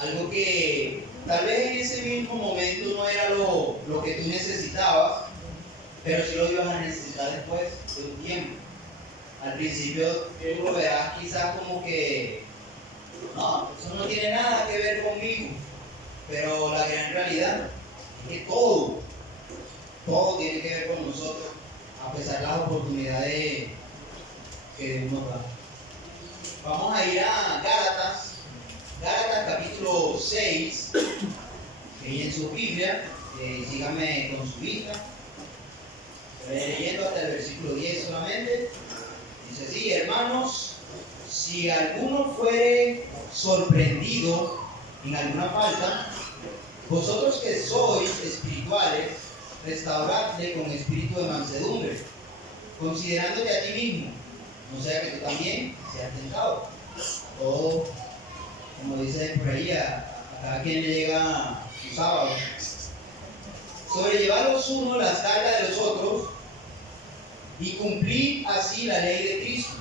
algo que tal vez en ese mismo momento no era lo que tú necesitabas, pero sí lo ibas a necesitar después de un tiempo. Al principio tú lo verás quizás como que, no, eso no tiene nada que ver conmigo, pero la gran realidad es que todo tiene que ver con nosotros, a pesar de las oportunidades que Dios nos da. Vamos a ir a Gálatas capítulo 6, ahí en su Biblia, síganme con su vista, leyendo hasta el versículo 10 solamente. Dice así: hermanos, si alguno fuere sorprendido en alguna falta, vosotros que sois espirituales, restauradle con espíritu de mansedumbre, considerándote a ti mismo, no sea que tú también seas tentado. Todo, como dice por ahí, a cada quien le llega su sábado. Sobrellevad los unos las cargas de los otros y cumplid así la ley de Cristo.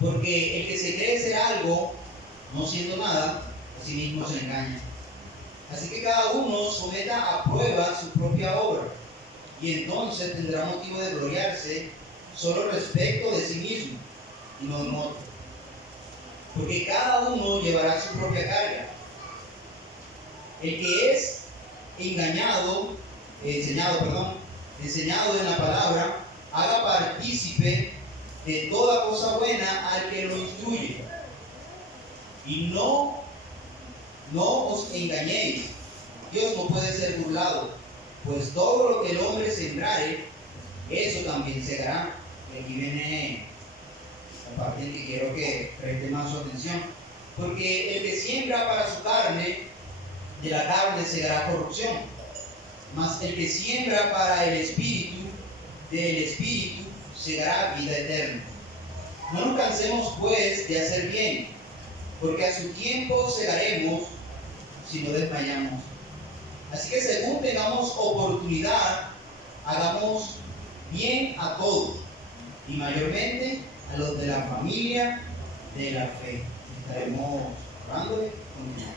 Porque el que se cree ser algo, no siendo nada, a sí mismo se engaña. Así que cada uno someta a prueba su propia obra, y entonces tendrá motivo de gloriarse solo respecto de sí mismo, y no en otro. Porque cada uno llevará su propia carga. El que es enseñado en la palabra, haga partícipe de toda cosa buena al que lo instruye. Y no os engañéis, Dios no puede ser burlado, pues todo lo que el hombre sembrare, eso también segará. Y aquí viene la parte en que quiero que preste más su atención. Porque el que siembra para su carne, de la carne segará corrupción. Mas el que siembra para el Espíritu, del Espíritu segará vida eterna. No nos cansemos pues de hacer bien, porque a su tiempo segaremos si no desmayamos. Así que según tengamos oportunidad, hagamos bien a todos, y mayormente a los de la familia de la fe. Estaremos orando con Dios.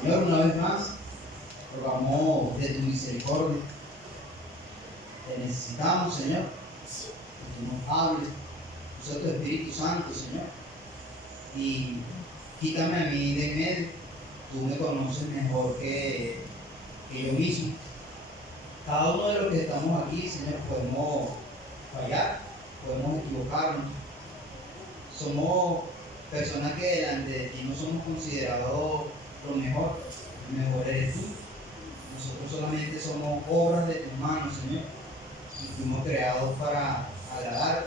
Señor, una vez más, rogamos de tu misericordia. Te necesitamos, Señor, que tú nos hables, usa tu Espíritu Santo, Señor, y quítame a mí de en medio. Tú me conoces mejor que yo mismo. Cada uno de los que estamos aquí, Señor, podemos fallar, podemos equivocarnos. Somos personas que delante de ti no somos considerados lo mejor. El mejor eres tú. Nosotros solamente somos obras de tus manos, Señor, y fuimos creados para agradar.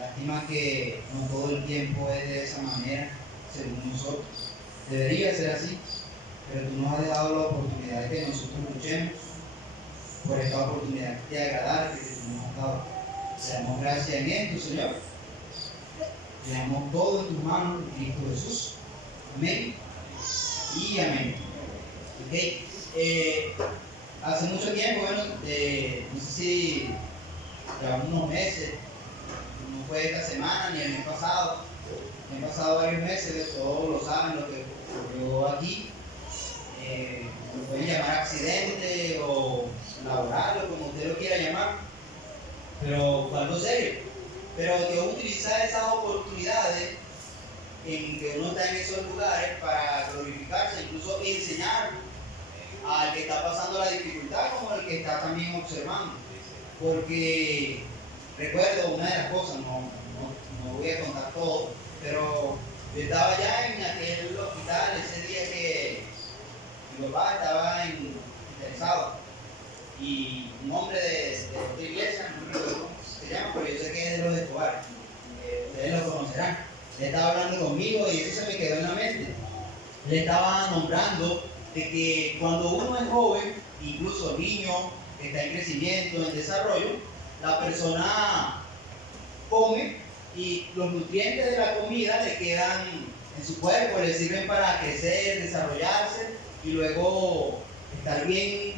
Lástima que no todo el tiempo es de esa manera, según nosotros. Debería ser así, pero tú nos has dado la oportunidad de que nosotros luchemos por esta oportunidad de agradar que tú nos has dado. Te damos gracias en esto, Señor. Te damos todo en tus manos, en Cristo Jesús. Amén y amén. Okay. Hace mucho tiempo, bueno, no sé si llevamos unos meses, no fue esta semana ni el mes pasado. Han pasado varios meses, todos lo saben lo que ocurrió aquí. Lo pueden llamar accidente o laboral o como usted lo quiera llamar, pero fue algo serio. Pero Dios utiliza esas oportunidades en que uno está en esos lugares para glorificarse, incluso enseñar al que está pasando la dificultad como al que está también observando. Porque recuerdo una de las cosas, no voy a contar todo, pero yo estaba ya en aquel hospital ese día que mi papá estaba interesado, y un hombre de otra iglesia, no recuerdo cómo se llama, pero yo sé que es de los Escobar, ustedes lo conocerán. Él estaba hablando conmigo y eso se me quedó en la mente. Le estaba nombrando de que cuando uno es joven, incluso niño que está en crecimiento, en desarrollo, la persona come y los nutrientes de la comida le quedan en su cuerpo, le sirven para crecer, desarrollarse y luego estar bien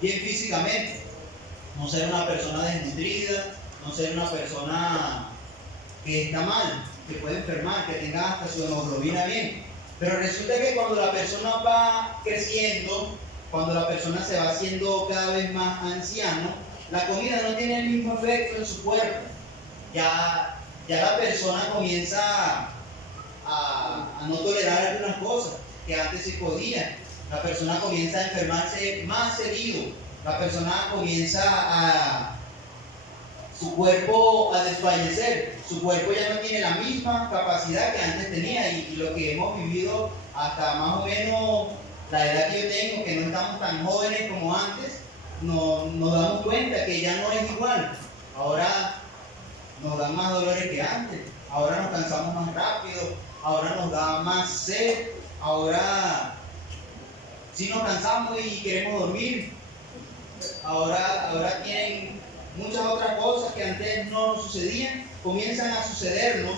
físicamente. No ser una persona desnutrida, no ser una persona que está mal. se puede enfermar, que tenga hasta su hemoglobina bien. Pero resulta que cuando la persona va creciendo, cuando la persona se va haciendo cada vez más anciano, la comida no tiene el mismo efecto en su cuerpo. Ya la persona comienza a no tolerar algunas cosas que antes sí podía. La persona comienza a enfermarse más seguido. La persona comienza su cuerpo a desfallecer. Su cuerpo ya no tiene la misma capacidad que antes tenía, y lo que hemos vivido hasta más o menos la edad que yo tengo, que no estamos tan jóvenes como antes, nos damos cuenta que ya no es igual. Ahora nos dan más dolores que antes, ahora nos cansamos más rápido, ahora nos da más sed, ahora sí nos cansamos y queremos dormir, ahora tienen muchas otras cosas que antes no nos sucedían, comienzan a sucedernos,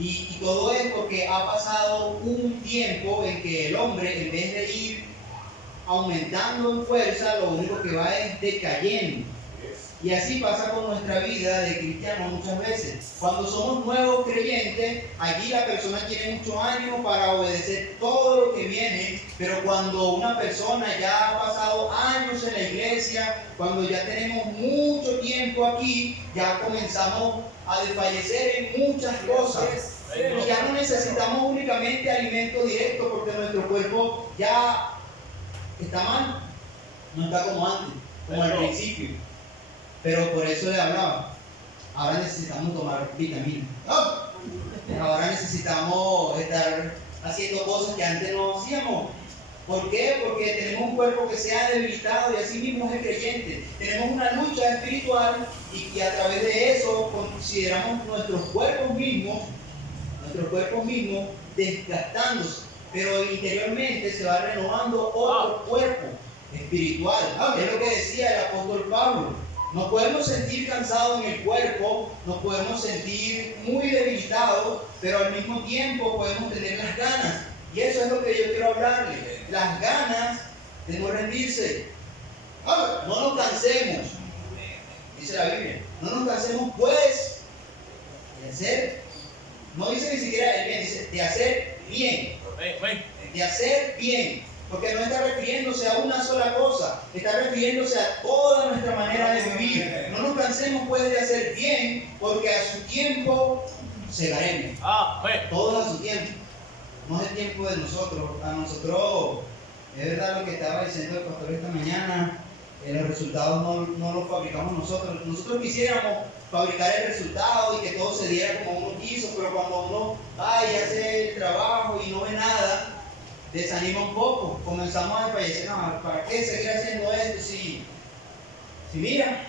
y todo es porque ha pasado un tiempo en que el hombre, en vez de ir aumentando en fuerza, lo único que va es decayendo. Y así pasa con nuestra vida de cristiano muchas veces. Cuando somos nuevos creyentes, allí la persona tiene mucho ánimo para obedecer todo lo que viene, pero cuando una persona ya ha pasado años en la iglesia, cuando ya tenemos mucho tiempo aquí, ya comenzamos a desfallecer en muchas cosas. Y ya no necesitamos únicamente alimento directo, porque nuestro cuerpo ya está mal, no está como antes, como al principio. Pero por eso le hablaba, ahora necesitamos tomar vitaminas. Ahora necesitamos estar haciendo cosas que antes no hacíamos. ¿Por qué? Porque tenemos un cuerpo que se ha debilitado, y así mismo es el creyente. Tenemos una lucha espiritual, y a través de eso consideramos nuestros cuerpos mismos desgastándose. Pero interiormente se va renovando otro cuerpo espiritual. Es lo que decía el apóstol Pablo. Nos podemos sentir cansados en el cuerpo, nos podemos sentir muy debilitados, pero al mismo tiempo podemos tener las ganas. Y eso es lo que yo quiero hablarles. Las ganas de no rendirse. No nos cansemos, dice la Biblia. No nos cansemos pues de hacer. No dice ni siquiera el bien, dice de hacer bien. De hacer bien. Porque no está refiriéndose a una sola cosa, está refiriéndose a toda nuestra manera de vivir. No nos cansemos pues de hacer bien, porque a su tiempo segaremos. Todo a su tiempo. No es el tiempo de nosotros. A nosotros, es verdad lo que estaba diciendo el pastor esta mañana, los resultados no los fabricamos nosotros. Nosotros quisiéramos fabricar el resultado y que todo se diera como uno quiso, pero cuando uno va y hace el trabajo y no ve nada, desanima un poco, comenzamos a fallecer. No, ¿para qué seguir haciendo esto si mira,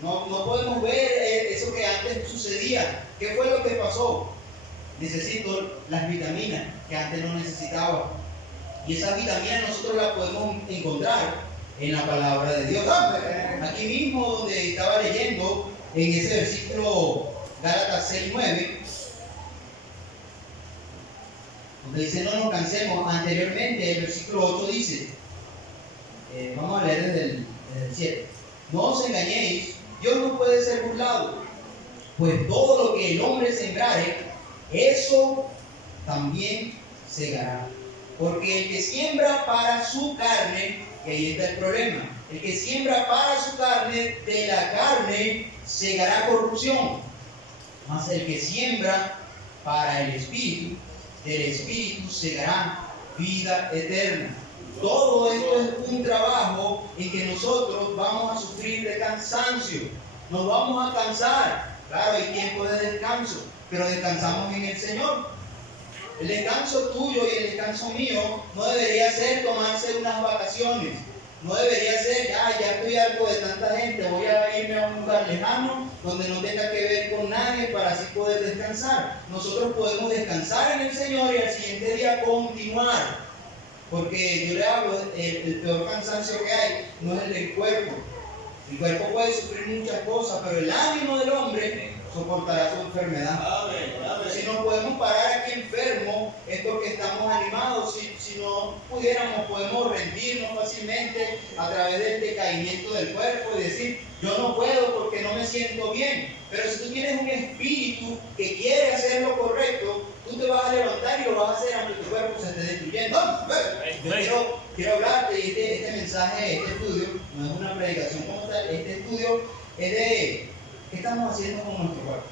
no podemos ver eso que antes sucedía? ¿Qué fue lo que pasó? Necesito las vitaminas que antes no necesitaba, y esas vitaminas nosotros las podemos encontrar en la palabra de Dios. Aquí mismo donde estaba leyendo, en ese versículo Gálatas 6:9, donde dice no nos cansemos. Anteriormente el versículo 8 dice, vamos a leer desde el 7. No os engañéis, Dios no puede ser burlado, pues todo lo que el hombre sembrare, eso también segará. Porque el que siembra para su carne, y ahí está el problema, el que siembra para su carne, de la carne segará corrupción, mas el que siembra para el Espíritu, del Espíritu segará vida eterna. Todo esto es un trabajo en que nosotros vamos a sufrir de cansancio. Nos vamos a cansar. Claro, hay tiempo de descanso, pero descansamos en el Señor. El descanso tuyo y el descanso mío no debería ser tomarse unas vacaciones. No debería ser, ya estoy harto de tanta gente, voy a irme a un lugar lejano donde no tenga que ver con nadie para así poder descansar. Nosotros podemos descansar en el Señor y al siguiente día continuar. Porque yo le hablo, el peor cansancio que hay no es el del cuerpo. El cuerpo puede sufrir muchas cosas, pero el ánimo del hombre soportará su enfermedad. Si nos podemos parar aquí enfermos es porque estamos animados. Si no pudiéramos, podemos rendirnos fácilmente a través del decaimiento del cuerpo y decir, yo no puedo porque no me siento bien. Pero si tú tienes un espíritu que quiere hacer lo correcto, levantar y lo vas a hacer aunque tu cuerpo se esté destruyendo. Yo quiero hablarte y este mensaje, este estudio, no es una predicación como tal, este estudio es de qué estamos haciendo con nuestro cuerpo.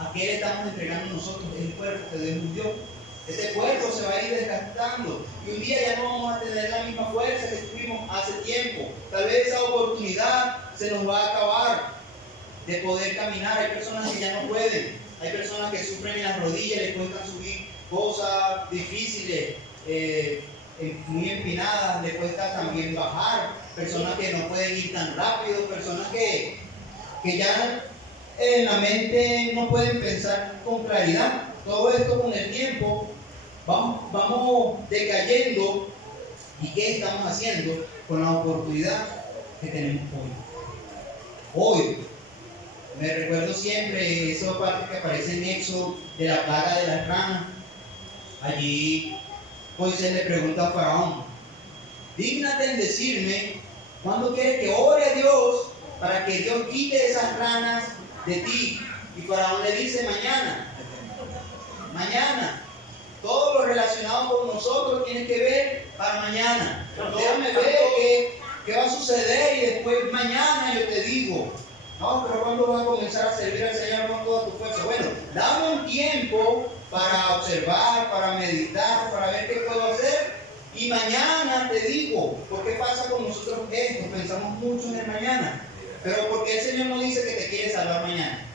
¿A qué le estamos entregando nosotros el cuerpo que Dios nos dio? Este cuerpo se va a ir desgastando y un día ya no vamos a tener la misma fuerza que tuvimos hace tiempo. Tal vez esa oportunidad se nos va a acabar de poder caminar. Hay personas que ya no pueden, hay personas que sufren en las rodillas, les cuesta subir cosas difíciles, muy empinadas, les cuesta también bajar, personas que no pueden ir tan rápido, personas que ya en la mente no pueden pensar con claridad. Todo esto con el tiempo vamos decayendo. ¿Y qué estamos haciendo con la oportunidad que tenemos hoy? Me recuerdo siempre esa parte que aparece en Éxodo de la plaga de las ranas. Allí Moisés le pregunta a Faraón: dígnate en decirme cuándo quieres que ore a Dios para que Dios quite esas ranas de ti. Y Faraón le dice: mañana. Mañana. Todo lo relacionado con nosotros tiene que ver para mañana. Déjame ver qué va a suceder y después mañana yo te digo. No, pero ¿cuándo vas a comenzar a servir al Señor con toda tu fuerza? Bueno, dame un tiempo para observar, para meditar, para ver qué puedo hacer. Y mañana te digo. ¿Por qué pasa con nosotros esto? Pensamos mucho en el mañana. Pero ¿por qué el Señor no dice que te quiere salvar mañana?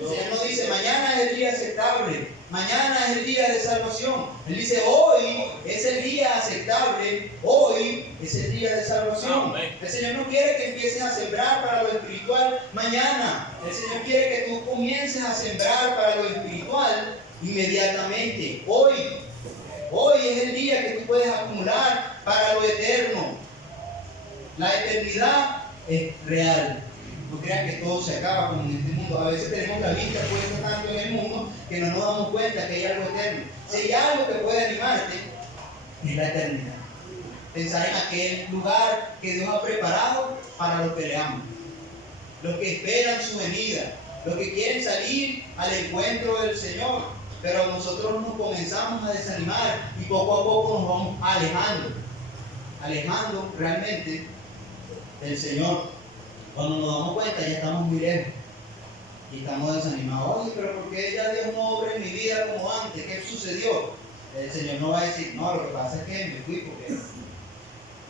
El Señor no dice mañana es el día aceptable, mañana es el día de salvación. Él dice hoy es el día aceptable, hoy es el día de salvación. El Señor no quiere que empieces a sembrar para lo espiritual mañana. El Señor quiere que tú comiences a sembrar para lo espiritual inmediatamente. Hoy es el día que tú puedes acumular para lo eterno. La eternidad es real. No crean que todo se acaba como en este mundo. A veces tenemos la vista puesta tanto en el mundo que no nos damos cuenta que hay algo eterno. Si hay algo que puede animarte, es la eternidad. Pensar en aquel lugar que Dios ha preparado para los que le aman, los que esperan su venida, los que quieren salir al encuentro del Señor. Pero nosotros nos comenzamos a desanimar y poco a poco nos vamos alejando realmente del Señor. Cuando nos damos cuenta ya estamos muy lejos y estamos desanimados. Oye, pero ¿por qué ya Dios no obra en mi vida como antes? ¿Qué sucedió? El Señor no va a decir, no, lo que pasa es que me fui porque... El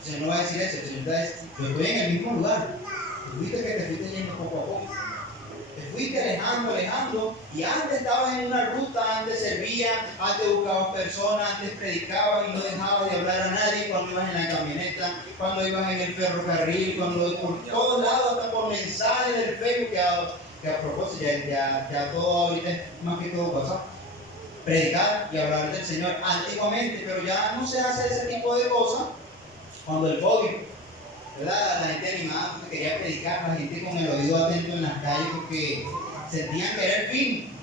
Señor no va a decir eso. El Señor va a decir, yo estoy en el mismo lugar. Tú fuiste que te fuiste yendo poco a poco. Te fuiste alejando, y antes estabas en una ruta, antes servías, antes buscabas personas, antes predicabas y no dejabas de hablar a nadie cuando ibas en la camioneta, cuando ibas en el ferrocarril, cuando por todos lados, hasta por mensajes del Facebook, que a propósito, ya todo ahorita es más que todo WhatsApp. Predicar y hablar del Señor antiguamente, pero ya no se hace ese tipo de cosas. Cuando el COVID, ¿verdad? La gente animada porque quería predicar, la gente con el oído atento en las calles porque sentían que era el fin.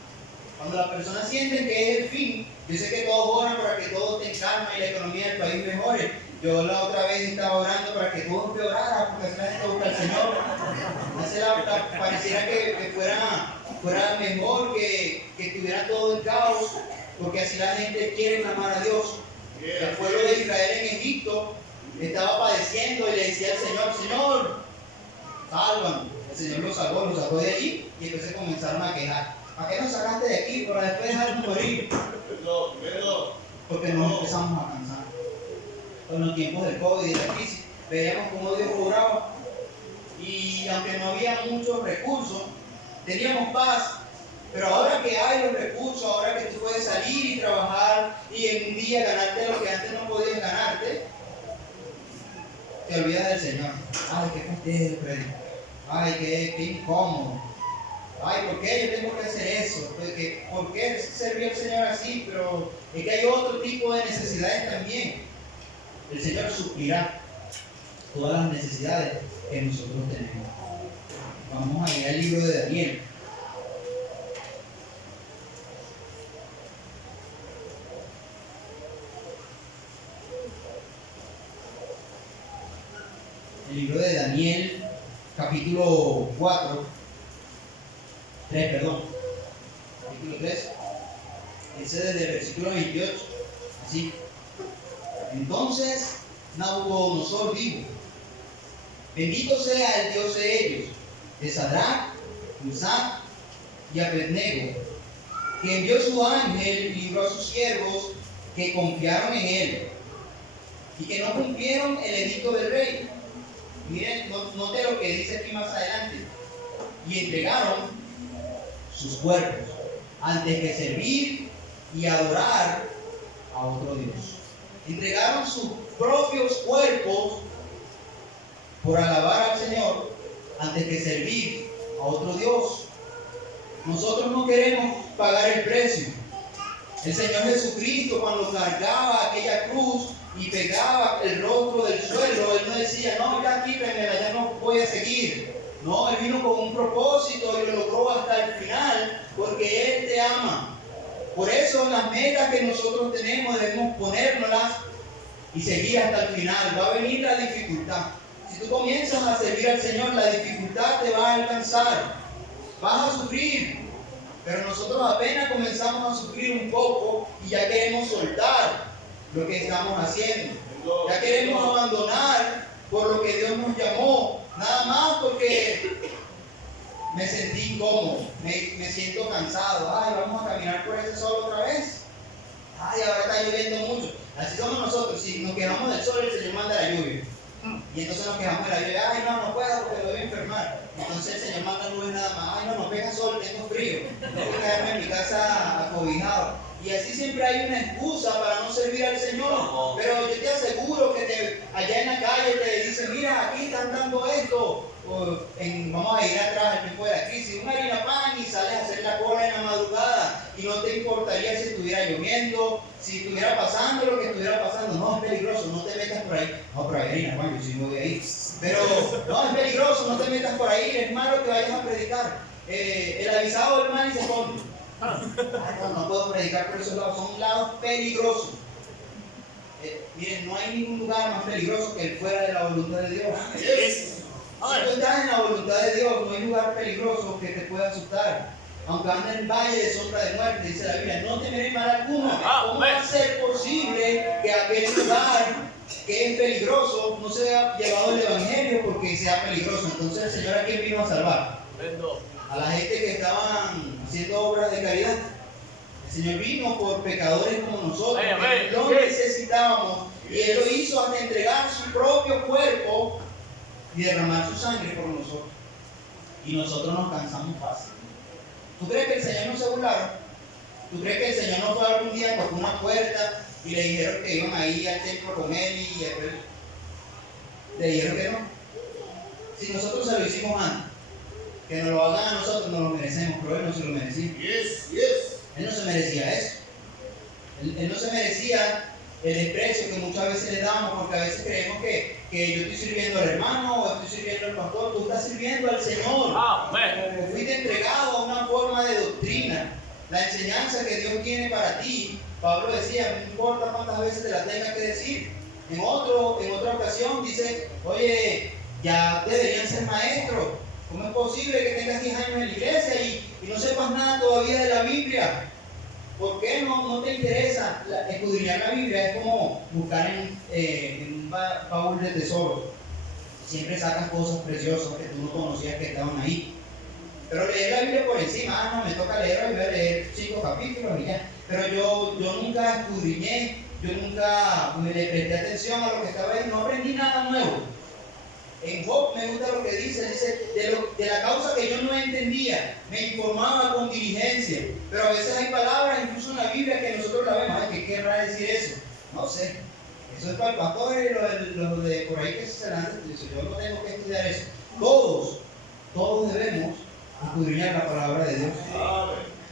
Cuando las personas sienten que es el fin, yo sé que todos oran para que todo esté en calma y la economía del país mejore. Yo la otra vez estaba orando para que todo empeorara, porque así la gente busca al Señor. Pareciera que fuera mejor, que estuviera todo en caos, porque así la gente quiere clamar a Dios. El pueblo de Israel en Egipto estaba padeciendo y le decía al Señor: Señor, sálvanos. El Señor lo sacó de allí y entonces comenzaron a quejar. ¿Para qué nos sacaste de aquí para después dejarnos morir? Porque nos empezamos a cansar. En los tiempos del COVID y de la crisis, veíamos cómo Dios obraba y aunque no había muchos recursos, teníamos paz. Pero ahora que hay los recursos, ahora que tú puedes salir y trabajar y en un día ganarte lo que antes no podías ganarte, te olvidas del Señor. Ay, qué fastidio, ay, qué incómodo. Ay, ¿por qué yo tengo que hacer eso? ¿Por qué servir al Señor así? Pero es que hay otro tipo de necesidades también. El Señor suplirá todas las necesidades que nosotros tenemos. Vamos a ir al libro de Daniel. El libro de Daniel, capítulo 3. Ese desde el versículo 28. Así. Entonces Nabucodonosor dijo: bendito sea el Dios de ellos, de Sadrach, Mesach y Abednego, que envió su ángel y libró a sus siervos que confiaron en él y que no cumplieron el edicto del rey. Miren, note lo que dice aquí más adelante. Y entregaron sus cuerpos antes que servir y adorar a otro Dios. Entregaron sus propios cuerpos por alabar al Señor antes que servir a otro Dios. Nosotros no queremos pagar el precio. El Señor Jesucristo, cuando cargaba aquella cruz y pegaba el rostro del suelo, Él no decía: no, ya quítenmela, ya no voy a seguir. No, Él vino con un propósito y lo logró hasta el final, porque Él te ama. Por eso las metas que nosotros tenemos debemos ponérnoslas y seguir hasta el final. Va a venir la dificultad. Si tú comienzas a servir al Señor, la dificultad te va a alcanzar. Vas a sufrir. Pero nosotros apenas comenzamos a sufrir un poco y ya queremos soltar lo que estamos haciendo. Ya queremos abandonar por lo que Dios nos llamó. Nada más porque me sentí incómodo, me siento cansado. Ay, vamos a caminar por ese sol otra vez. Ay, ahora está lloviendo mucho. Así somos nosotros. Si nos quejamos del sol, el Señor manda la lluvia. Y entonces nos quejamos de la lluvia. Ay, no puedo porque me voy a enfermar. Entonces el Señor manda nubes nada más. Ay, no pega sol, tengo frío. Tengo que quedarme en mi casa acobijado. Y así siempre hay una excusa para no servir al Señor. Pero yo te aseguro que allá en la calle te dicen: mira, aquí están dando esto. Vamos a ir atrás al tiempo de la crisis, una harina pan, y sales a hacer la cola en la madrugada y no te importaría si estuviera lloviendo, si estuviera pasando lo que estuviera pasando. No, es peligroso, no te metas por ahí. No, pero hay harina pan, yo sí me voy a ir. Pero no, es peligroso, no te metas por ahí, es malo que vayas a predicar. El avisado del mal y se esconde. No puedo predicar por esos lados, son lados peligrosos. Miren, no hay ningún lugar más peligroso que el fuera de la voluntad de Dios. Si tú estás en la voluntad de Dios, no hay lugar peligroso que te pueda asustar. Aunque ande en el valle de sombra de muerte, dice la Biblia, no temeré mal alguno. ¿Cómo va a ser posible que aquel lugar que es peligroso no sea llevado el evangelio porque sea peligroso? Entonces el Señor, ¿a quién vino a salvar? A la gente que estaban haciendo obras de caridad. El Señor vino por pecadores como nosotros, que lo necesitábamos, y Él lo hizo hasta entregar su propio cuerpo y derramar su sangre por nosotros. Y nosotros nos cansamos fácil. ¿Tú crees que el Señor no se burlaron? ¿Tú crees que el Señor no fue algún día por una puerta y le dijeron que iban ahí al templo con Él y después le dijeron que no? Si nosotros se lo hicimos antes, que nos lo hagan a nosotros, nos lo merecemos, pero Él no se lo merecía. Él no se merecía eso. Él no se merecía el desprecio que muchas veces le damos, porque a veces creemos que yo estoy sirviendo al hermano o estoy sirviendo al pastor. Tú estás sirviendo al Señor. Amén. Fuiste entregado a una forma de doctrina, la enseñanza que Dios tiene para ti. Pablo decía: no importa cuántas veces te la tengas que decir. En otra ocasión dice: oye, ya deberían ser maestros. ¿Cómo es posible que tengas 10 años en la iglesia y no sepas nada todavía de la Biblia? ¿Por qué no te interesa escudriñar la Biblia? Es como buscar en un baúl de tesoros. Siempre sacas cosas preciosas que tú no conocías que estaban ahí. Pero leer la Biblia por encima, no, me toca leer, voy a leer 5 capítulos y ya. Pero yo nunca escudriñé, yo nunca le presté atención a lo que estaba ahí, no aprendí nada nuevo. En Job me gusta lo que dice de la causa que yo no entendía, me informaba con diligencia. Pero a veces hay palabras, incluso en la Biblia, que nosotros la vemos. ¿Qué querrá decir eso? No sé. Eso es para el pastor y los de por ahí que se lanzan. Yo no tengo que estudiar eso. Todos debemos escudriñar la palabra de Dios.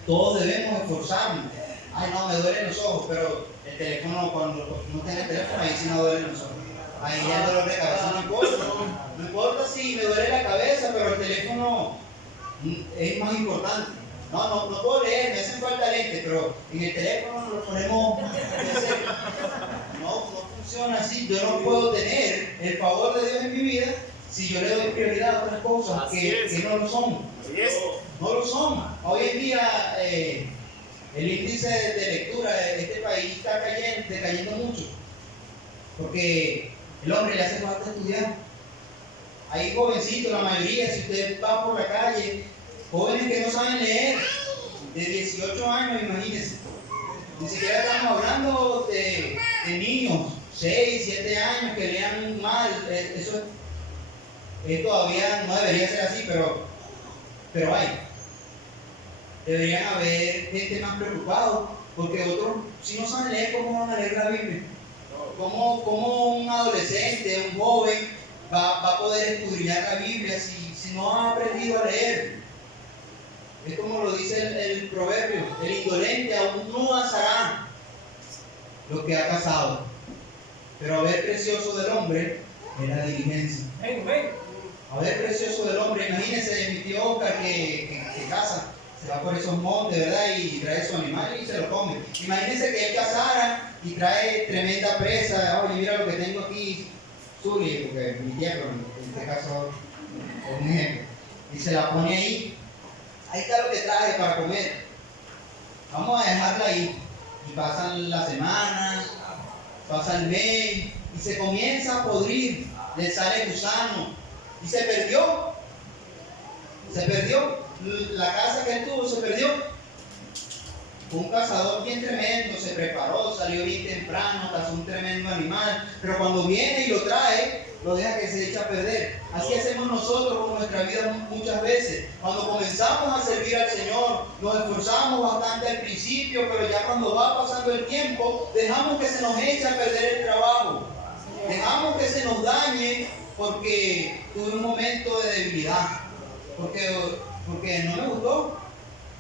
Todos debemos esforzarnos. Ay, no, me duelen los ojos, pero el teléfono, cuando no tenga el teléfono, ahí sí no duelen los ojos. Ahí el dolor de cabeza no importa. No importa si me duele la cabeza, pero el teléfono es más importante. No puedo leer, me hacen falta lentes, pero en el teléfono nos lo ponemos. No funciona así. Yo no puedo tener el favor de Dios en mi vida si yo le doy prioridad a otras cosas que no lo son. No lo son. Hoy en día El índice de lectura de este país está decayendo mucho, porque el hombre le hace falta estudiar. Hay jovencitos, la mayoría, si usted va por la calle, jóvenes que no saben leer, de 18 años, imagínense. Ni siquiera estamos hablando de niños, 6, 7 años que lean mal. Eso todavía no debería ser así, pero hay. Deberían haber gente más preocupado, porque otros, si no saben leer, ¿cómo van a leer la Biblia? ¿Cómo un adolescente, un joven va a poder escudriñar la Biblia si no ha aprendido a leer? Es como lo dice el proverbio: el indolente aún no asará lo que ha cazado, pero a ver precioso del hombre es la diligencia. A ver precioso del hombre, imagínense mi tío Oscar que caza, se va por esos montes, ¿verdad? Y trae su animal y se lo come. Imagínense que él cazara y trae tremenda presa. Oye, mira lo que tengo aquí, Zuli, porque mi tía, pero en este caso es un ejemplo, y se la pone ahí. Ahí está lo que traje para comer. Vamos a dejarla ahí. Y pasan las semanas, pasa el mes, y se comienza a podrir, le sale gusano, y se perdió. La casa que él tuvo se perdió. Fue un cazador bien tremendo, se preparó, salió bien temprano, cazó un tremendo animal, pero cuando viene y lo trae, lo deja que se eche a perder. Así hacemos nosotros con nuestra vida muchas veces. Cuando comenzamos a servir al Señor, nos esforzamos bastante al principio, pero ya cuando va pasando el tiempo, dejamos que se nos eche a perder el trabajo. Dejamos que se nos dañe porque tuve un momento de debilidad, porque no me gustó,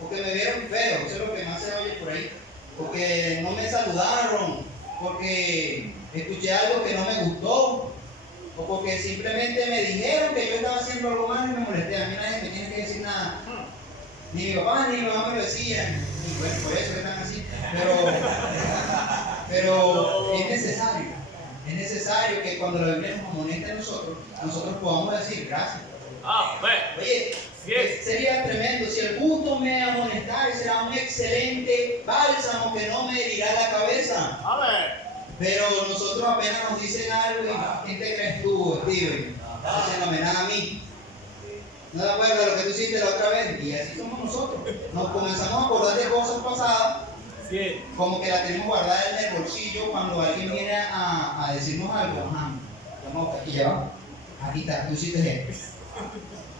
porque me vieron feo, eso es lo que más se oye por ahí, porque no me saludaron, porque escuché algo que no me gustó, o porque simplemente me dijeron que yo estaba haciendo algo mal y me molesté. A mí nadie me tiene que decir nada, ni mi papá ni mi mamá me lo decían, y bueno, por eso están así, pero es necesario que cuando la Biblia nos amonesta a nosotros podamos decir gracias. Oye, sería tremendo si el justo me amonestare, será un excelente bálsamo que no me herirá la cabeza. Pero nosotros apenas nos dicen algo y ¿quién te crees tú, Steven? Diciéndome nada a mí. ¿No te acuerdas de lo que tú hiciste la otra vez? Y así somos nosotros. Nos comenzamos a acordar de cosas pasadas, como que la tenemos guardada en el bolsillo cuando alguien viene a decirnos algo. Aquí ya va. Aquí está, tú hiciste esto.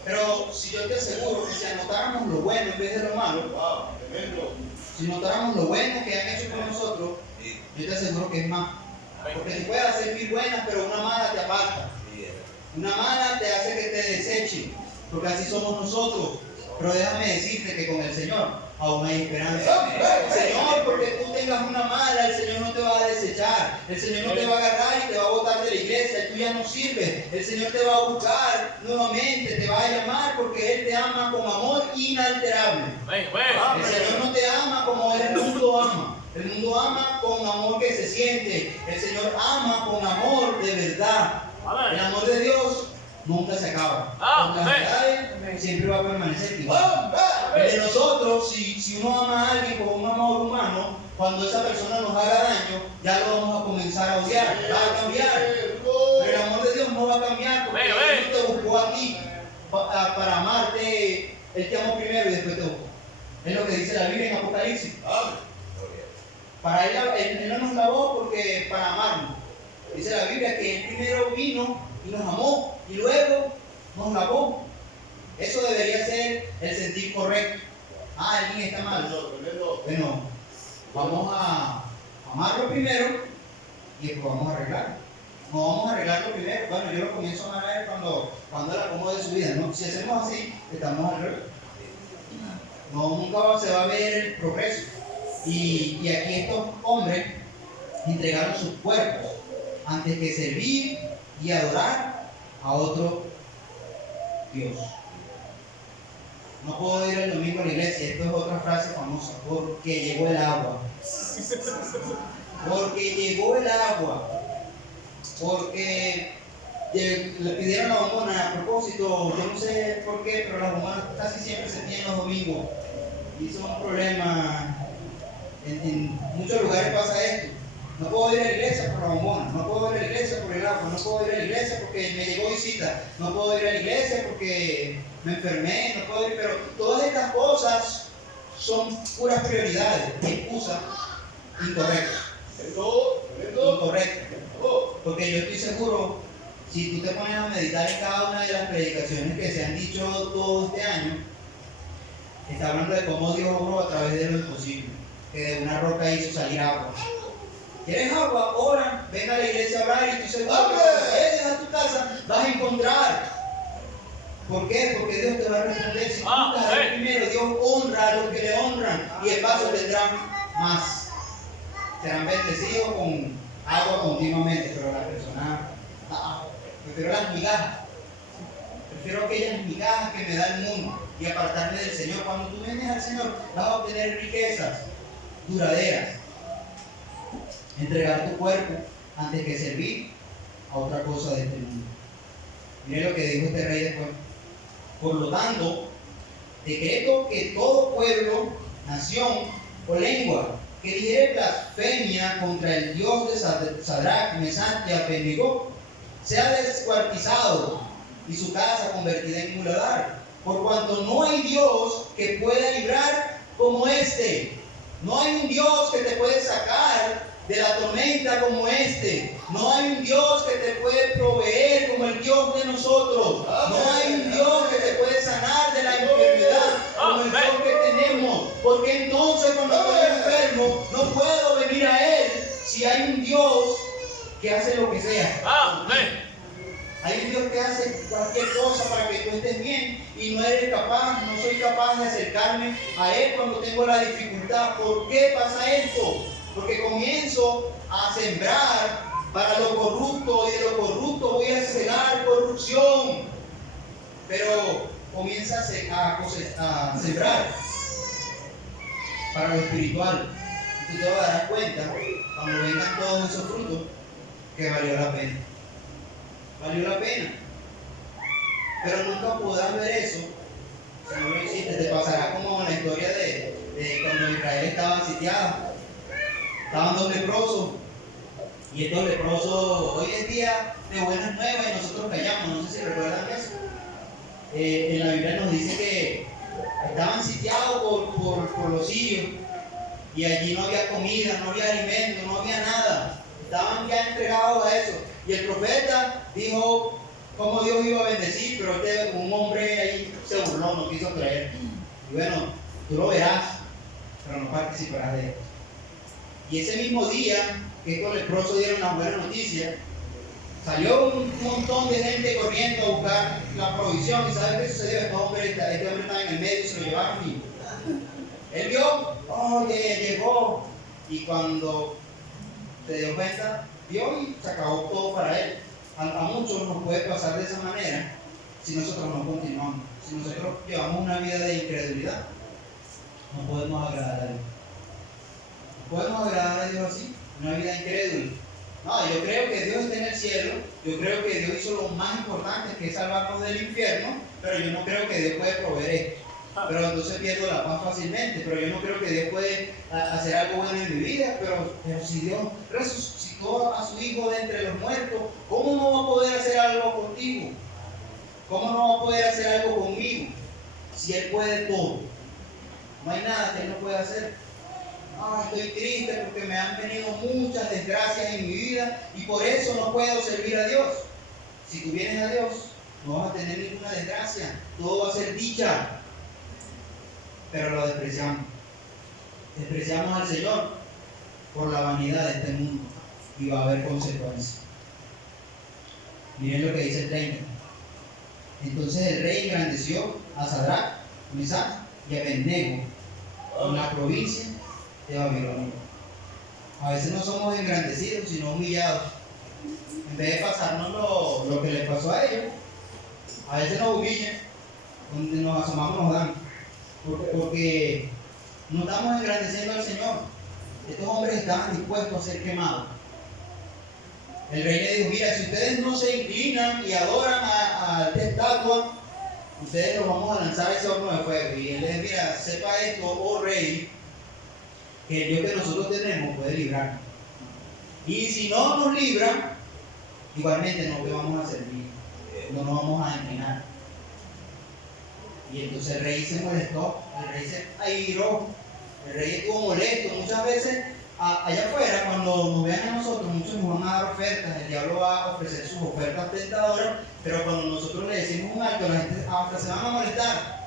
Pero si yo te aseguro que si anotáramos lo bueno en vez de lo malo, si notáramos lo bueno que han hecho con nosotros, yo te aseguro que es más. Porque te puede hacer mil buenas, pero una mala te aparta. Una mala te hace que te deseche, porque así somos nosotros. Pero déjame decirte que con el Señor aún hay esperanza. Señor, porque tú tengas una mala, el Señor no te va a desechar. El Señor no te va a agarrar y te va a botar de la iglesia. Tú ya no sirves. El Señor te va a buscar nuevamente, te va a llamar porque Él te ama con amor inalterable. El Señor no te ama como el mundo ama. El mundo ama con amor que se siente. El Señor ama con amor de verdad. El amor de Dios nunca se acaba. Las verdades siempre va a permanecer igual. El de nosotros, si uno ama a alguien con un amor humano, cuando esa persona nos haga daño, ya lo vamos a comenzar a odiar, va a cambiar. Pero el amor de Dios no va a cambiar porque Él no te buscó a ti para amarte. Él te amó primero y después te buscó. Es lo que dice la Biblia en Apocalipsis. Para Él no nos lavó porque para amarnos. Dice la Biblia que Él primero vino y nos amó y luego nos lavó. Eso debería ser el sentir correcto. Alguien está mal. Bueno, vamos a amarlo primero y después vamos a arreglarlo. No vamos a arreglarlo primero. Bueno, yo lo comienzo a amar a él cuando él acomode su vida, ¿no? Si hacemos así, estamos al revés. No, nunca se va a ver el progreso. Y aquí estos hombres entregaron sus cuerpos antes que servir y adorar a otro Dios. No puedo ir el domingo a la iglesia, esto es otra frase famosa, porque llegó el agua. Porque llegó el agua. Porque le pidieron la bombona. A propósito, yo no sé por qué, pero las bombonas casi siempre se piden los domingos. Y son un problema En muchos lugares pasa esto. No puedo ir a la iglesia por la bombona, no puedo ir a la iglesia por el agua, no puedo ir a la iglesia porque me llegó visita, no puedo ir a la iglesia porque me enfermé, no puedo ir, pero todas estas cosas son puras prioridades, excusas incorrectas. Incorrectas. Porque yo estoy seguro, si tú te pones a meditar en cada una de las predicaciones que se han dicho todo este año, está hablando de cómo Dios obró a través de lo imposible, que de una roca hizo salir agua. ¿Quieres agua? Ora, venga a la iglesia a orar y estoy seguro que cuando llegues a tu casa vas a encontrar. ¿Por qué? Porque Dios te va a responder. Si tú buscas a Dios primero, Dios honra a los que le honran y el paso tendrán más. Serán bendecidos con agua continuamente, pero la persona, prefiero las migajas. Prefiero aquellas migajas que me da el mundo y apartarme del Señor. Cuando tú vienes al Señor, vas a obtener riquezas duraderas. Entregar tu cuerpo antes que servir a otra cosa de este mundo. Mire lo que dijo este rey después. Por lo tanto, decreto que todo pueblo, nación o lengua que dijere blasfemia contra el Dios de Sadrach, Mesach y Abednego sea descuartizado y su casa convertida en muladar, por cuanto no hay Dios que pueda librar como este. No hay un Dios que te puede sacar de la tormenta como este. No hay un Dios que te puede proveer como el Dios de nosotros. No hay un Dios que te puede sanar de la enfermedad como el Dios que tenemos. Porque entonces cuando estoy enfermo no puedo venir a Él si hay un Dios que hace lo que sea. Hay un Dios que hace cualquier cosa para que tú estés bien y no eres capaz, no soy capaz de acercarme a Él cuando tengo la dificultad. ¿Por qué pasa esto? Porque comienzo a sembrar para lo corrupto y de lo corrupto voy a cegar corrupción. Pero comienza a sembrar para lo espiritual. Y tú te vas a dar cuenta cuando vengan todos esos frutos que valió la pena. Valió la pena. Pero nunca podrás ver eso si no lo hiciste. Te pasará como la historia de cuando Israel estaba sitiado. Estaban dos leprosos. Y estos leprosos hoy en día de buenas nuevas y nosotros callamos. No sé si recuerdan eso. En la Biblia nos dice que estaban sitiados por los sirios. Y allí no había comida, no había alimento, no había nada. Estaban ya entregados a eso. Y el profeta dijo cómo Dios iba a bendecir, pero un hombre ahí se burló, no quiso creer. Y bueno, tú lo verás, pero no participarás de esto. Y ese mismo día que estos leprosos dieron una buena noticia, salió un montón de gente corriendo a buscar la provisión. ¿Y sabes qué sucedió? Este hombre estaba en el medio y se lo llevaron. Y él vio, oye, llegó. Y cuando se dio cuenta, vio y se acabó todo para él. A muchos nos puede pasar de esa manera si nosotros no continuamos. Si nosotros llevamos una vida de incredulidad, no podemos agradar a Dios. No podemos agradar a Dios así, una vida incrédula. No, yo creo que Dios está en el cielo, yo creo que Dios hizo lo más importante, que es salvarnos del infierno, pero yo no creo que Dios puede proveer esto. Pero entonces pierdo la paz fácilmente, pero yo no creo que Dios puede hacer algo bueno en mi vida, pero si Dios resucitó a su Hijo de entre los muertos, ¿cómo no va a poder hacer algo contigo? ¿Cómo no va a poder hacer algo conmigo? Si Él puede todo. No hay nada que Él no pueda hacer. Estoy triste porque me han venido muchas desgracias en mi vida y por eso no puedo servir a Dios. Si tú vienes a Dios, no vas a tener ninguna desgracia, todo va a ser dicha. Pero lo despreciamos. Despreciamos al Señor por la vanidad de este mundo y va a haber consecuencias. Miren lo que dice el 30. Entonces el rey engrandeció a Sadrach, Mesach y Abednego en la provincia de Babilonia. A veces no somos engrandecidos, sino humillados. En vez de pasarnos lo que les pasó a ellos, a veces nos humillan, donde nos asomamos nos dan. Porque no estamos engrandeciendo al Señor. Estos hombres estaban dispuestos a ser quemados. El rey le dijo, mira, si ustedes no se inclinan y adoran a esta estatua, ustedes los vamos a lanzar a ese horno de fuego. Y él le dijo, mira, sepa esto, oh rey, que el Dios que nosotros tenemos puede librarnos. Y si no nos libra, igualmente no te vamos a servir, no nos vamos a inclinar. Y entonces el rey se molestó, el rey se airó, el rey estuvo molesto. Muchas veces allá afuera, cuando nos vean a nosotros, muchos nos van a dar ofertas, el diablo va a ofrecer sus ofertas tentadoras, pero cuando nosotros le decimos un alto, la gente hasta se van a molestar.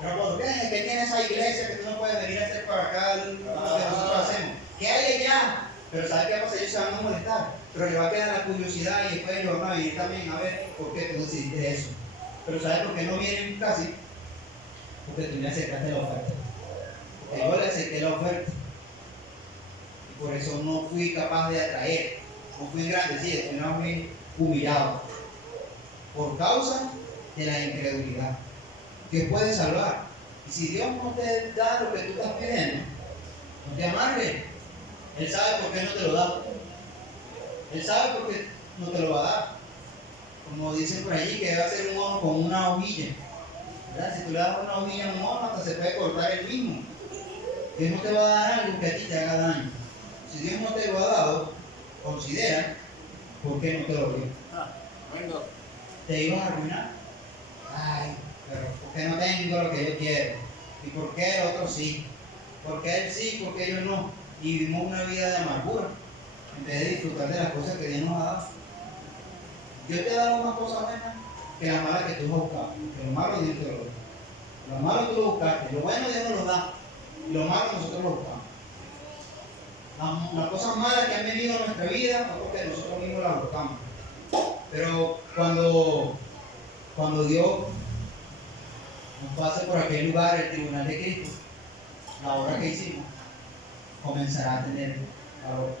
Pero ¿por qué? ¿Qué tiene esa iglesia que tú no puedes venir a hacer para acá lo que nosotros hacemos? ¿Qué hay allá? Pero ¿sabes qué pasa? Ellos se van a molestar, pero le va a quedar la curiosidad y después ellos van a venir también a ver por qué tú decidiste eso. Pero ¿sabes por qué no vienen casi? Porque tú le aceptaste la oferta. Porque yo le acepté la oferta. Y por eso no fui capaz de atraer, no fui engrandecido, sino fui humillado. Por causa de la incredulidad. Dios puede salvar. Y si Dios no te da lo que tú estás pidiendo, no te amargues. Él sabe por qué no te lo da. Él sabe por qué no te lo va a dar. Como dicen por allí, que debe hacer un mono con una hojilla. ¿Verdad? Si tú le das una hojilla a un mono, hasta se puede cortar el mismo. Dios no te va a dar algo que a ti te haga daño. Si Dios no te lo ha dado, considera por qué no te lo dio. ¿Te ibas a arruinar? Ay, pero ¿por qué no tengo lo que yo quiero? ¿Y por qué el otro sí? ¿Por qué él sí? ¿Por qué yo no? Y vivimos una vida de amargura en vez de disfrutar de las cosas que Dios nos ha dado. Dios te ha dado más cosas buenas que las malas que tú has buscado. Que lo malo Dios te lo da. Lo malo tú lo buscaste, lo bueno Dios nos lo da. Y lo malo nosotros lo buscamos. Las cosas malas que han venido a nuestra vida es porque nosotros mismos las buscamos. Pero cuando Dios nos pase por aquel lugar, el tribunal de Cristo, la obra que hicimos comenzará a tener valor.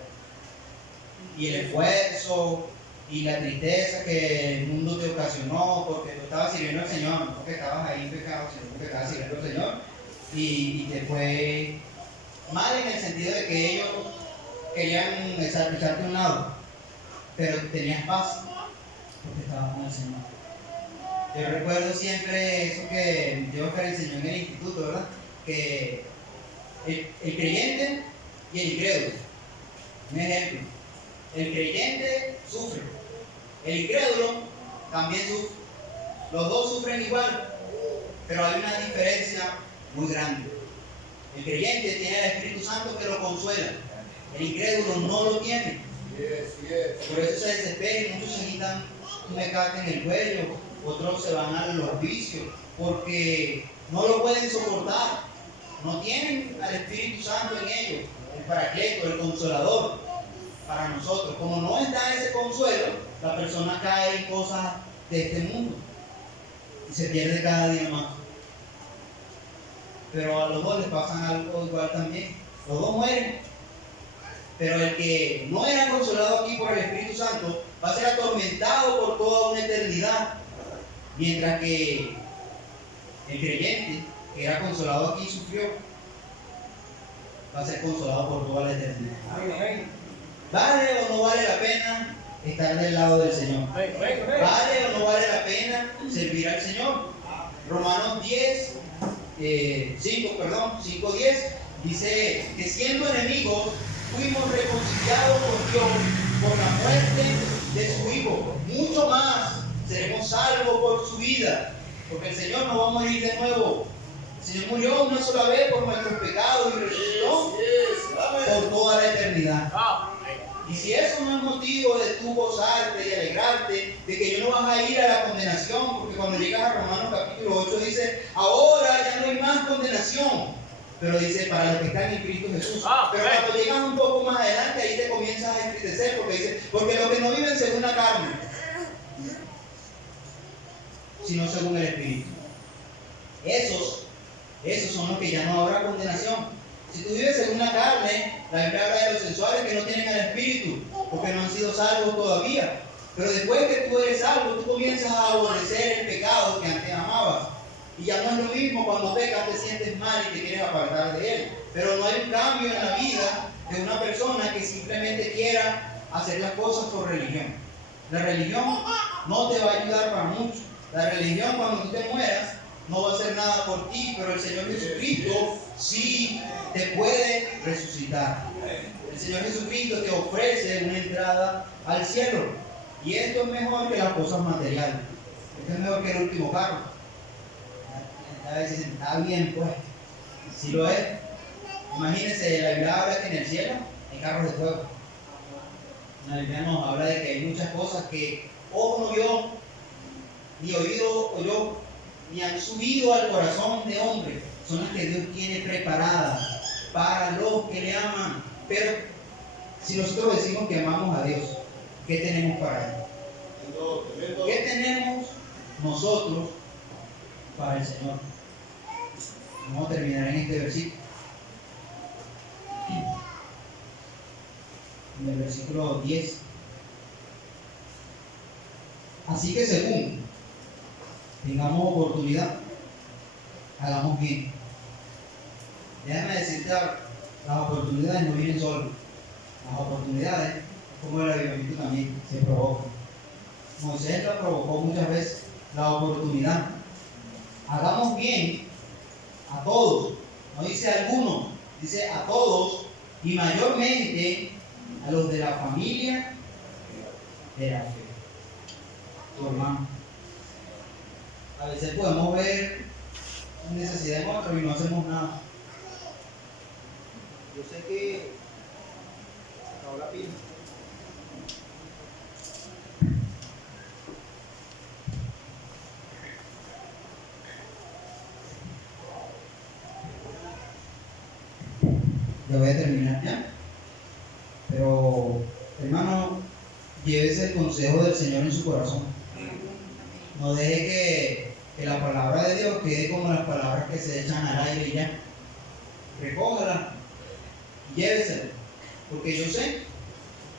Y el esfuerzo y la tristeza que el mundo te ocasionó porque tú estabas sirviendo al Señor, no porque estabas ahí en pecado, sino porque estabas sirviendo al Señor, y te fue mal en el sentido de que ellos querían echarte a un lado, pero tenías paz porque estabas con el Señor. Yo recuerdo siempre eso que Dios me enseñó en el instituto, ¿verdad? Que el creyente y el incrédulo. Un ejemplo. El creyente sufre. El incrédulo también sufre. Los dos sufren igual, pero hay una diferencia muy grande. El creyente tiene al Espíritu Santo que lo consuela. El incrédulo no lo tiene. Por eso se desespera y muchos se quitan un mecate en el cuello, otros se van a los vicios, porque no lo pueden soportar. No tienen al Espíritu Santo en ellos, el Paracleto, el Consolador para nosotros. Como no está ese consuelo, la persona cae en cosas de este mundo y se pierde cada día más. Pero a los dos les pasan algo igual también. Los dos mueren. Pero el que no era consolado aquí por el Espíritu Santo va a ser atormentado por toda una eternidad. Mientras que el creyente que era consolado aquí sufrió, va a ser consolado por toda la eternidad. ¿Vale o no vale la pena estar del lado del Señor? ¿Vale o no vale la pena servir al Señor? Romanos 5:10 dice que siendo enemigos fuimos reconciliados con Dios por la muerte de su Hijo. Mucho más seremos salvos por su vida, porque el Señor no va a morir de nuevo. El Señor murió una sola vez por nuestros pecados y resucitó por toda la eternidad. Y si eso no es motivo de tú gozarte y alegrarte, de que yo no vas a ir a la condenación, porque cuando llegas a Romanos capítulo 8 dice, ahora ya no hay más condenación, pero dice, para los que están en Cristo Jesús. Pero cuando llegas un poco más adelante, ahí te comienzas a entristecer, porque dice, porque los que no viven según la carne, sino según el Espíritu. Esos son los que ya no habrá condenación. Si tú vives según la carne, la Biblia habla de los sensuales que no tienen el Espíritu, porque no han sido salvos todavía. Pero después que tú eres salvo, tú comienzas a aborrecer el pecado que antes amabas. Y ya no es lo mismo, cuando pecas te sientes mal y te quieres apartar de él. Pero no hay un cambio en la vida de una persona que simplemente quiera hacer las cosas por religión. La religión no te va a ayudar para mucho. La religión, cuando tú te mueras, no va a hacer nada por ti, pero el Señor Jesucristo sí te puede resucitar. El Señor Jesucristo te ofrece una entrada al cielo. Y esto es mejor que las cosas materiales. Esto es mejor que el último carro. A veces está bien, pues. Si lo es. Imagínense, la Biblia habla que en el cielo hay carros de fuego. La Biblia nos habla de que hay muchas cosas que ojo no vio, ni oído oyó, ni han subido al corazón de hombre. Son las que Dios tiene preparadas para los que le aman. Pero si nosotros decimos que amamos a Dios, ¿qué tenemos para Él? ¿Qué tenemos nosotros para el Señor? Vamos a terminar en este versículo. En el versículo 10. Así que según tengamos oportunidad, hagamos bien. Déjame decirte algo, las oportunidades no vienen solas. Las oportunidades, como el avivamiento también, se provocan. Moisés la provocó muchas veces, la oportunidad. Hagamos bien a todos, no dice a algunos, dice a todos, y mayormente a los de la familia de la fe. Tu hermano. A veces podemos ver necesidad en otro y no hacemos nada. Yo sé que se acabó la pila. Ya voy a terminar ya. Pero, hermano, llévese el consejo del Señor en su corazón. No deje que la palabra de Dios quede como las palabras que se echan al aire y ya. Recójala y llévesela. Porque yo sé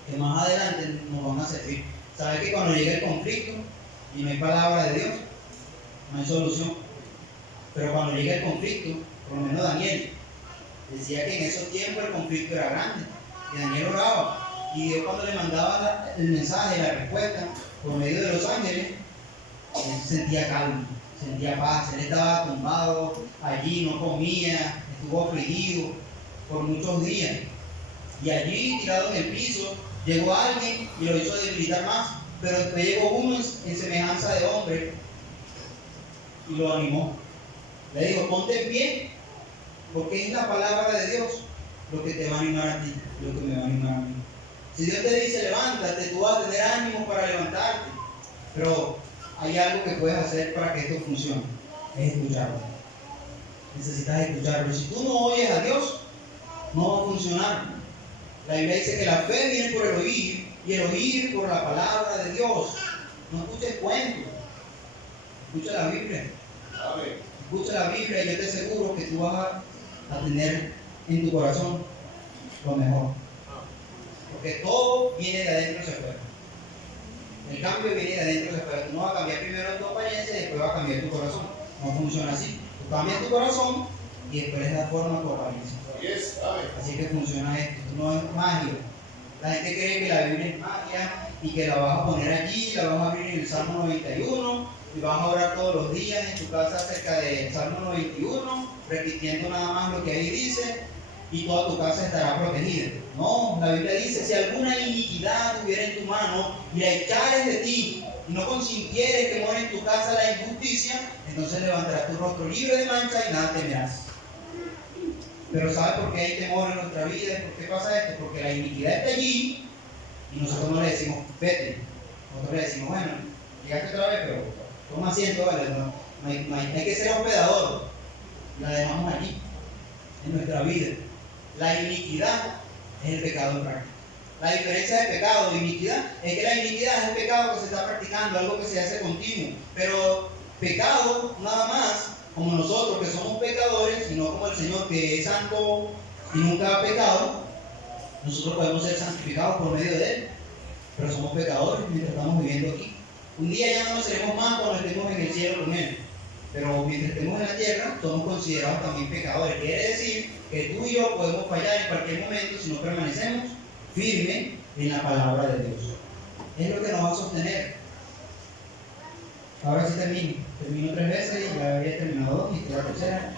que más adelante nos van a servir. ¿Sabe que cuando llega el conflicto y no hay palabra de Dios, no hay solución? Pero cuando llega el conflicto, por lo menos Daniel decía que en esos tiempos el conflicto era grande. Y Daniel oraba. Y Dios cuando le mandaba el mensaje, la respuesta, por medio de los ángeles, él sentía calma, sentía paz. Él estaba tumbado allí, no comía, estuvo afligido por muchos días. Y allí, tirado en el piso, llegó alguien y lo hizo debilitar más. Pero después llegó uno en semejanza de hombre y lo animó. Le dijo, ponte en pie, porque es la palabra de Dios lo que te va a animar a ti, lo que me va a animar a mí. Si Dios te dice levántate, tú vas a tener ánimo para levantarte. Pero hay algo que puedes hacer para que esto funcione, es escucharlo. Necesitas escucharlo. Si tú no oyes a Dios, no va a funcionar. La Biblia dice que la fe viene por el oír y el oír por la palabra de Dios. No escuches cuentos, escucha la Biblia. Escucha la Biblia y yo te aseguro que tú vas a tener en tu corazón lo mejor. Porque todo viene de adentro hacia afuera. El cambio viene de adentro hacia afuera. Tú no vas a cambiar primero tu apariencia y después vas a cambiar tu corazón. No funciona así. Tú cambias tu corazón y después le das forma a tu apariencia. Así que funciona esto. Esto no es magia. La gente cree que la Biblia es magia y que la vas a poner allí, la vas a abrir en el Salmo 91 y vas a orar todos los días en tu casa acerca del Salmo 91, repitiendo nada más lo que ahí dice y toda tu casa estará protegida. No, la Biblia dice, si alguna iniquidad hubiera en tu mano y la echares de ti y no consintieres que more en tu casa la injusticia, entonces levantarás tu rostro libre de mancha y nada temerás. Pero ¿sabes por qué hay temor en nuestra vida? ¿Por qué pasa esto? Porque la iniquidad está allí y nosotros no le decimos, vete. Nosotros le decimos, bueno, llegaste otra vez, pero toma asiento, vale. No hay que ser hospedador. La dejamos allí, en nuestra vida. La iniquidad es el pecado en práctica. La diferencia de pecado e iniquidad es que la iniquidad es el pecado que se está practicando, algo que se hace continuo. Pero pecado, nada más, como nosotros que somos pecadores, y no como el Señor que es santo y nunca ha pecado, nosotros podemos ser santificados por medio de Él, pero somos pecadores mientras estamos viviendo aquí. Un día ya no nos seremos más cuando estemos en el cielo con Él, pero mientras estemos en la tierra somos considerados también pecadores. Quiere decir que tú y yo podemos fallar en cualquier momento si no permanecemos firmes en la palabra de Dios. Es lo que nos va a sostener. Ahora sí termino 3 veces y ya había terminado 2 y esta es la tercera.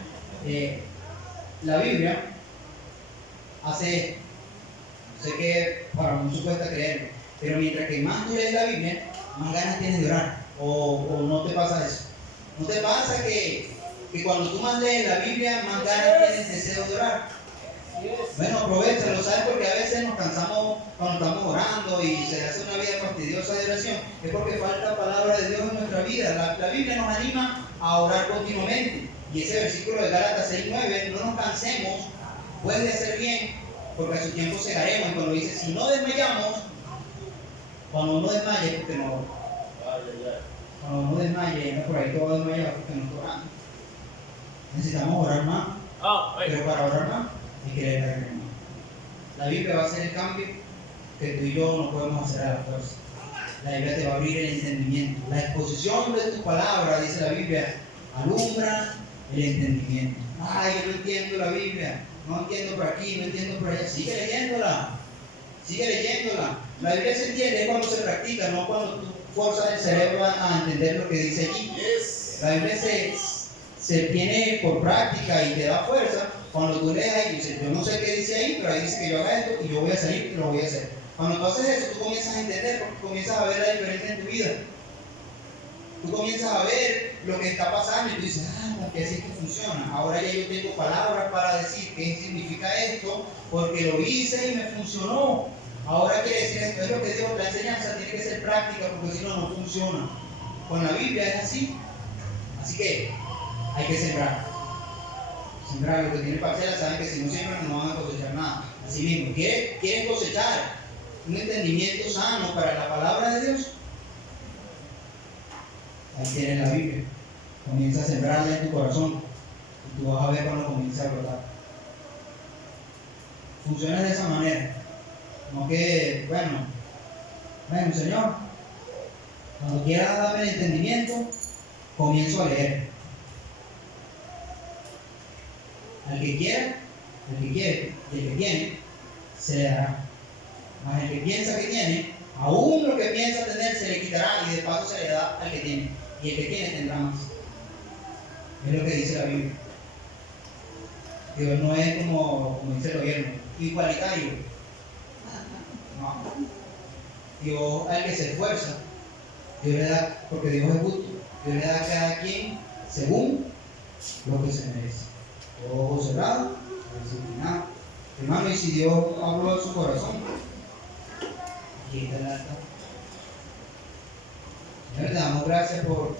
La Biblia hace, sé que para muchos cuesta creerlo, pero mientras que más tú lees la Biblia, más ganas tienes de orar. O no te pasa eso. ¿No te pasa que cuando tú más lees la Biblia, más ganas tienes deseo de orar? Bueno, aprovechalo, ¿sabes? Porque a veces nos cansamos cuando estamos orando y se hace una vida fastidiosa de oración. Es porque falta palabra de Dios en nuestra vida. La Biblia nos anima a orar continuamente. Y ese versículo de Gálatas 6:9, no nos cansemos, puede hacer bien, porque a su tiempo segaremos. Y cuando dice, si no desmayamos, cuando uno desmaye, porque no. Cuando uno desmaye, no por ahí todo desmayado, porque no está orando. Necesitamos orar más. Pero para orar más, hay que leer la Biblia. La Biblia va a hacer el cambio que tú y yo no podemos hacer a la fuerza. La Biblia te va a abrir el entendimiento. La exposición de tu palabra, dice la Biblia, alumbra el entendimiento. Ay, yo no entiendo la Biblia, no entiendo por aquí, no entiendo por allá. Sigue leyéndola, sigue leyéndola. La Biblia se entiende cuando se practica, no cuando tú forzas el cerebro a entender lo que dice allí. La Biblia se tiene por práctica y te da fuerza cuando tú lees ahí y dices, yo no sé qué dice ahí, pero ahí dice que yo haga esto y yo voy a salir y lo voy a hacer. Cuando tú haces eso, tú comienzas a entender, porque comienzas a ver la diferencia en tu vida. Tú comienzas a ver lo que está pasando y tú dices, que así es que funciona. Ahora ya yo tengo palabras para decir qué significa esto, porque lo hice y me funcionó. Ahora quiere decir esto, es lo que Dios, la enseñanza tiene que ser práctica, porque si no, no funciona. Con la Biblia es así. Así que hay que sembrar. Sembrar, los que tienen parcelas saben que si no siembran no van a cosechar nada. Así mismo, ¿quieren cosechar un entendimiento sano para la palabra de Dios? Ahí tienes la Biblia. Comienza a sembrarla en tu corazón y tú vas a ver cuando comienza a brotar. Funciona de esa manera. No que, bueno, Señor, cuando quieras darme el entendimiento, comienzo a leer. Al que quiera, el que quiere y el que tiene, se le dará. Mas el que piensa que tiene, aún lo que piensa tener se le quitará y de paso se le da al que tiene. Y el que tiene tendrá más. Es lo que dice la Biblia. Dios no es como dice el gobierno, igualitario. No. Dios al que se esfuerza, Dios le da, porque Dios es justo, Dios le da a cada quien según lo que se merece. Ojo cerrado, disciplinado. Hermano, y si Dios habló de su corazón, aquí está el altar. Señor, te damos gracias por